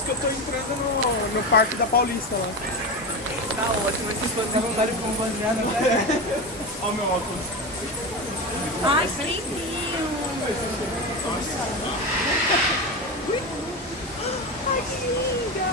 Parece que eu tô entrando no Parque da Paulista lá. Tá ótimo, esses fãs Dá vontade de comer um baseado até. Olha o meu óculos. Ai, que lindinho! Ai, que linda!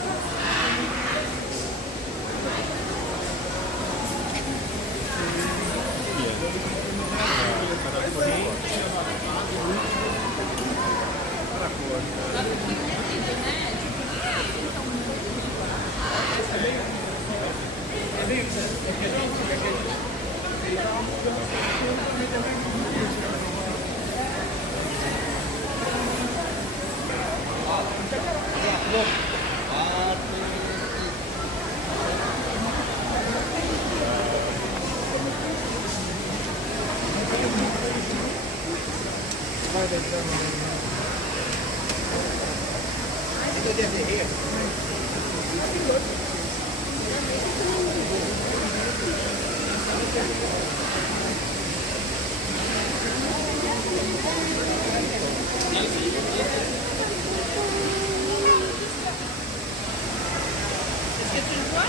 Est-ce que tu le vois?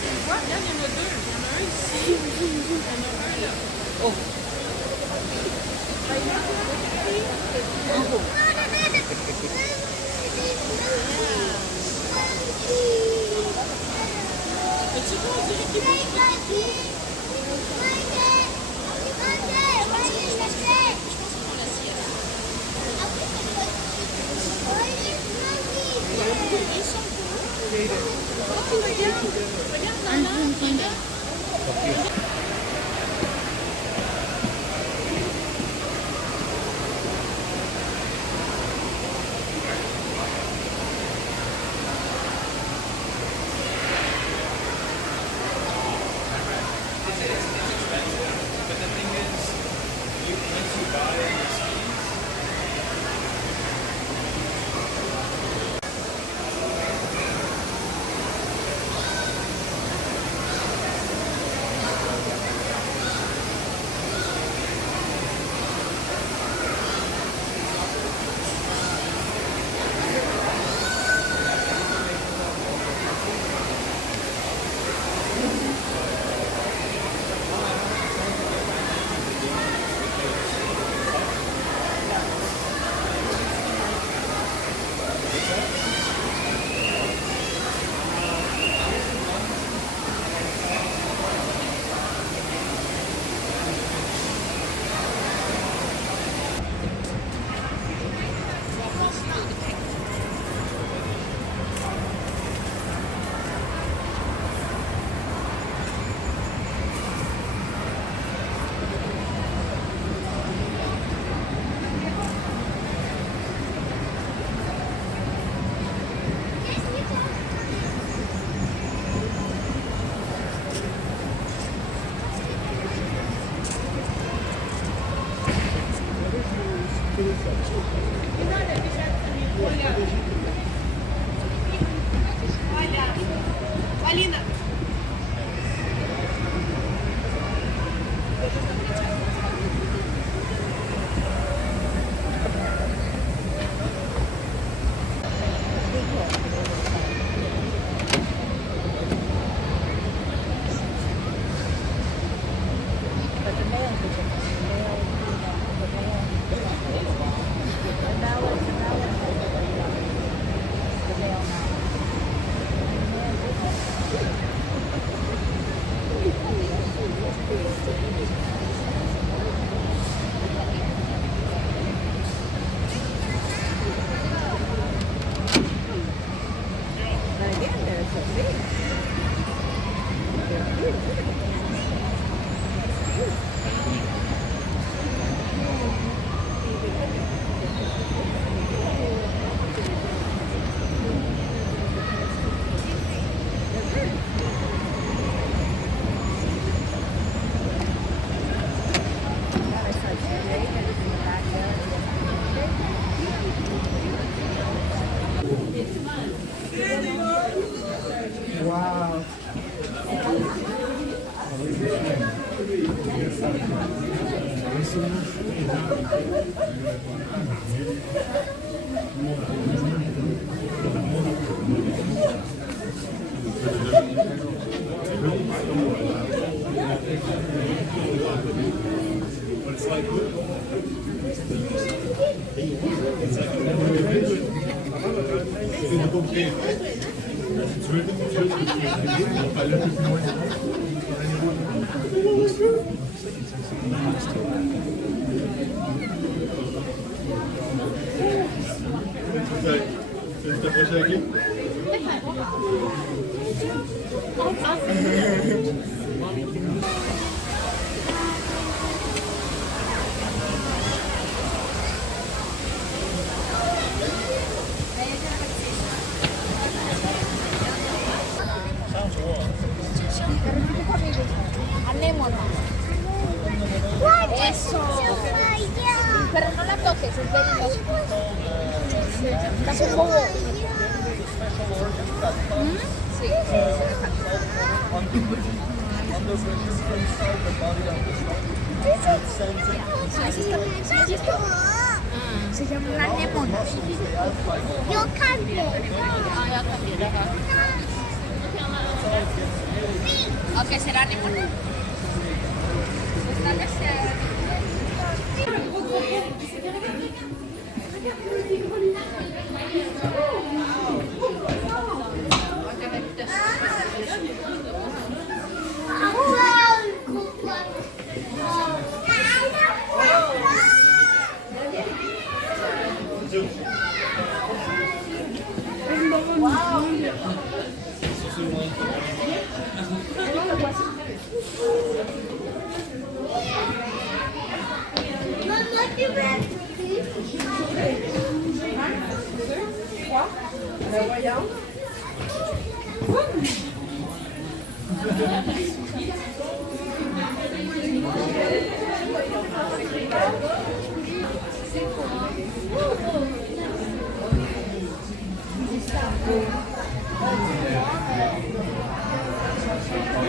Tu le vois? Regarde, il y en a deux. Il y en a un ici. Il y en a un là. Oh! As-tu vu, on dirait qu'il bouge pas du tout? Ils sont beaux. Oh, regarde! Regarde là, regarde! Olha, Alina. Uau! Tu t'approches avec lui? Eso. Pero no la toques, es venenoso. Dame un jugo. Sí, se llama la lemon. Yo cambié. Ah, ya cambié. Ok, será lemon. Esta vez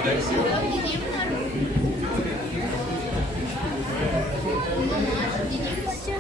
Thanks.